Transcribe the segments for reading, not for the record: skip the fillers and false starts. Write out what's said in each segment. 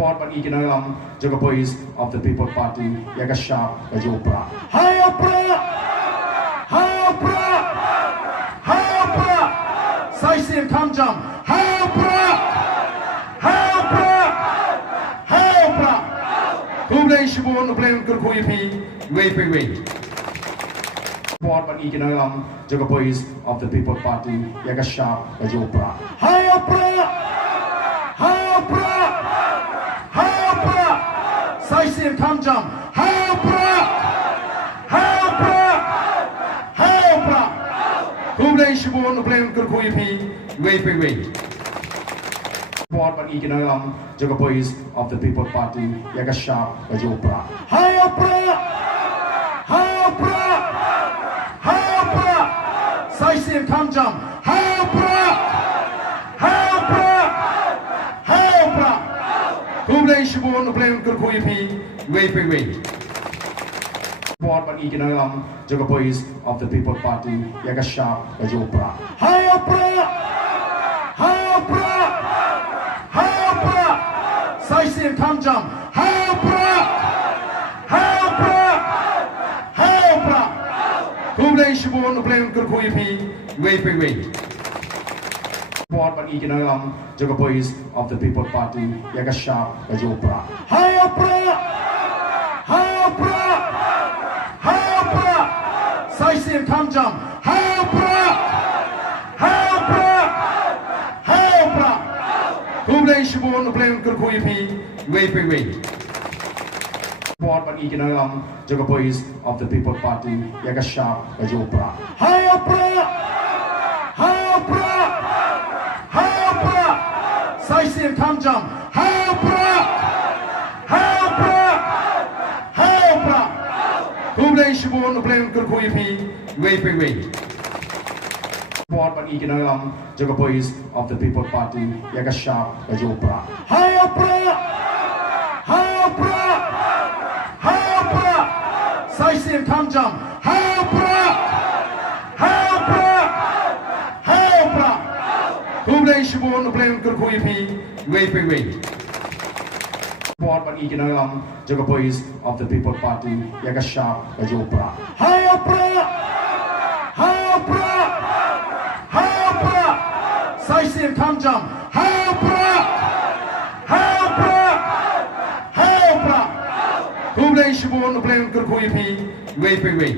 Support ban ikinayam jaga boys of the People Party yaga sharp bajo Prah. Hiya Prah! Hiya Prah! Hiya Prah! Saisin kamjam. Hiya Prah! Hiya Prah! Hiya Prah! Kumlay shibon uplen kurkuyipi way. Support ban ikinayam jaga boys of the People Party yaga sharp bajo Prah. Hiya Prah! Hiya Prah! Hiya Prah! Saisin kamjam. Hiya Prah! Hiya Prah! Hiya Prah! Kumlay shibon uplen kurkuyipi way. Support ban ikinayam jaga boys of the People Party yaga sharp bajo Prah. Hiya Prah! Hiya Prah! Hiya Prah! Saisin kamjam. Hiya Prah! Hiya Prah! Hiya Prah! Kumlay shibon uplen kurkuyipi way. Support ban ikinayam jaga boys of the People Party yaga sharp bajo Prah. Hiya Prah! Hiya Prah! Hiya Prah! Saisin kamjam. Hiya Prah! Hiya Prah! Hiya Prah! Kumlay shibon uplen kurkuyipi way. Support ban ikinayam jaga boys of the People Party yaga sharp bajo Prah. Hiya Prah! Hiya Prah! Hiya Prah! Saisin kamjam. Hiya Prah! Hiya Prah! Hiya Prah! Kumlay shibon uplen kurkuyipi way. Support ban ikinayam jaga boys of the People Party yaga sharp bajo Prah. Hiya Prah! Hiya Prah! Hiya Prah! Saisin kamjam. Hiya Prah! Hiya Prah! Hiya Prah! Kumlay shibon uplen kurkuyipi way. Support ban ikinayam jaga boys of the People Party yaga sharp bajo Prah. Hiya Prah! Hiya Prah! Hiya Prah! Saisin kamjam. Hiya Prah! Hiya Prah! Hiya Prah! Kumlay shibon uplen kurkuyipi way. Support ban ikinayam jaga boys of the People Party yaga sharp bajo Prah. Hiya Prah! Hiya Prah! Hiya Prah! Saisin kamjam. Hiya Prah! Hiya Prah! Hiya Prah! Kumlay shibon uplen kurkuyipi way.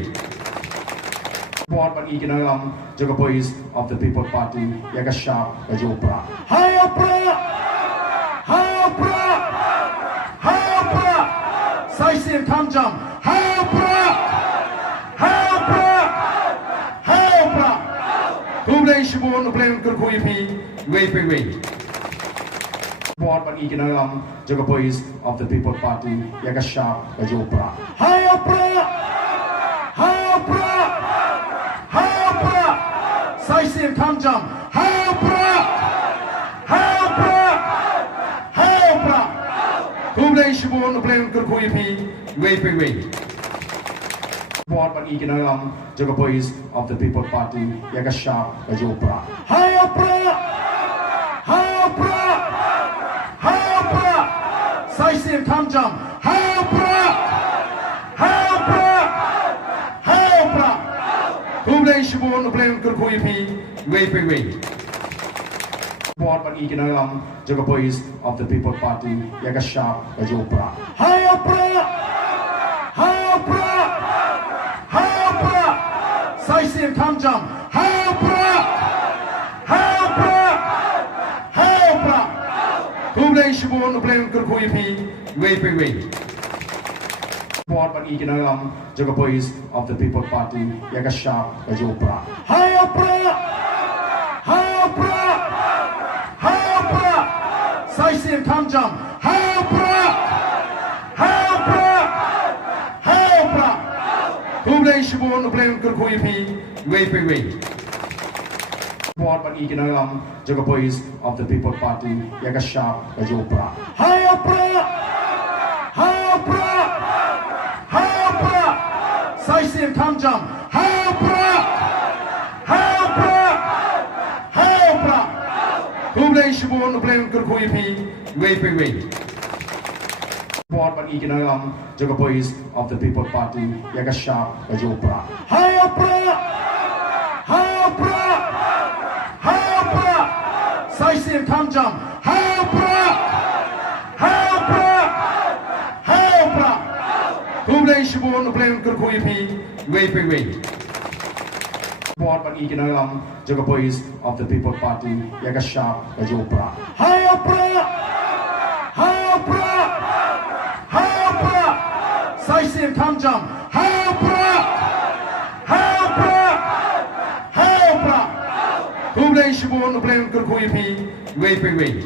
Support ban ikinayam jaga boys of the People Party yaga sharp bajo Prah. Hiya Prah! Hiya Prah! Hiya Prah! Saisin kamjam. Hiya Prah! Hiya Prah! Hiya Prah! Kumlay shibon uplen kurkuyipi way. Support ban ikinayam jaga boys of the People Party yaga sharp bajo Prah. Hiya Prah! Hiya Prah! Hiya Prah! Saisin kamjam. Hiya Prah! Hiya Prah! Hiya Prah! Kumlay shibon uplen kurkuyipi way. Support ban ikinayam jaga boys of the People Party yaga sharp bajo Prah. Hiya Prah! Hiya Prah! Hiya Prah! Saisin kamjam. Hiya Prah! Hiya Prah! Hiya Prah! Kumlay shibon uplen kurkuyipi way. Support ban ikinayam jaga boys of the People Party yaga sharp bajo Prah. Hiya Prah! Hiya Prah! Hiya Prah! Saisin kamjam. Hiya Prah! Hiya Prah! Hiya Prah! Kumlay shibon uplen kurkuyipi way. Support ban ikinayam jaga boys of the People Party yaga sharp bajo Prah. Hiya Prah! Hiya Prah! Hiya Prah! Saisin kamjam. Hiya Prah! Hiya Prah! Hiya Prah! Kumlay shibon uplen kurkuyipi way. Support ban ikinayam jaga boys of the People Party yaga sharp bajo Prah. Hiya Prah! Hiya Prah! Hiya Prah! Saisin kamjam. Hiya Prah! Hiya Prah! Hiya Prah! Kumlay shibon uplen kurkuyipi way. Board ban ikinalam jaga boys of the People Party yaga sharp bajo Prah. Hayo Prah! Hayo Prah! Hayo Prah! Saisir kamjam. Hayo Prah! Hayo Prah! Hayo Prah! Kublai shibon blame kurkuipi wei. Board ban ikinalam jaga boys of the People Party yaga sharp bajo Prah. Hayo Prah! Hayo Prah! Hayo Prah! Saisir kamjam. Hayo Prah! Hayo Prah! Hayo Prah! Kublai shibon blame kurkuipi wei.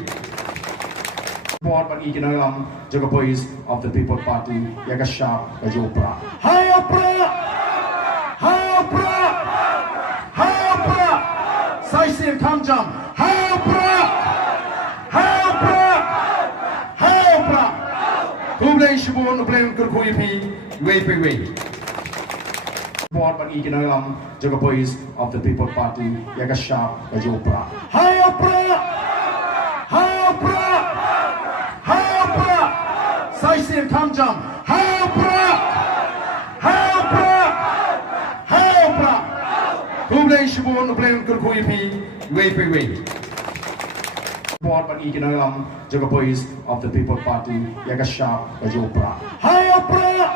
Board ban ikinalam jaga boys of the People Party yaga sharp bajo Prah. Hayo Prah! Hayo Prah! Hayo Prah! Saisir kamjam. Hayo Prah! Hayo Prah! Hayo Prah! Kublai shibon blame kurkuipi wei. Board ban ikinalam jaga boys of the People Party yaga sharp bajo Prah. Hayo Prah! Hayo Prah! Hayo Prah! Saisir kamjam. Hayo Prah! Hayo Prah! Hayo Prah! Kublai shibon blame kurkuipi wei. Board ban ikinalam jaga boys of the People Party yaga sharp bajo Prah. Hayo Prah!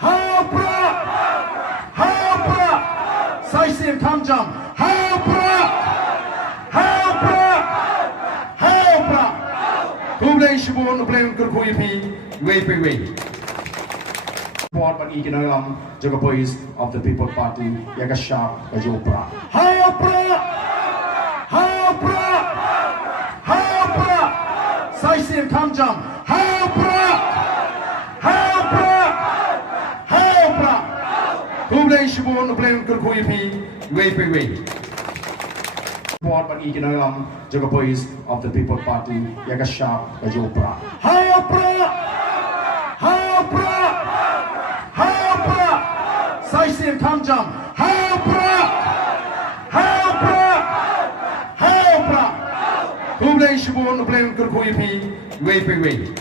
Hayo Prah! Hayo Prah! Saisir kamjam. Hayo Prah! Hayo Prah! Hayo Prah! Kublai shibon blame kurkuipi wei. Board ban ikinalam jaga boys of the People Party yaga sharp bajo Prah. Hayo Prah! Hayo Prah! Hayo Prah! Saisir kamjam. Hayo Prah! Hayo Prah! Hayo Prah! Kublai shibon blame kurkuipi wei. Board ban ikinalam jaga boys of the People Party yaga sharp bajo Prah. Hayo Prah! Hayo Prah! Hayo Prah! Saisir kamjam. Hayo Prah! Hayo Prah! Hayo Prah! Kublai shibon blame kurkuipi wei.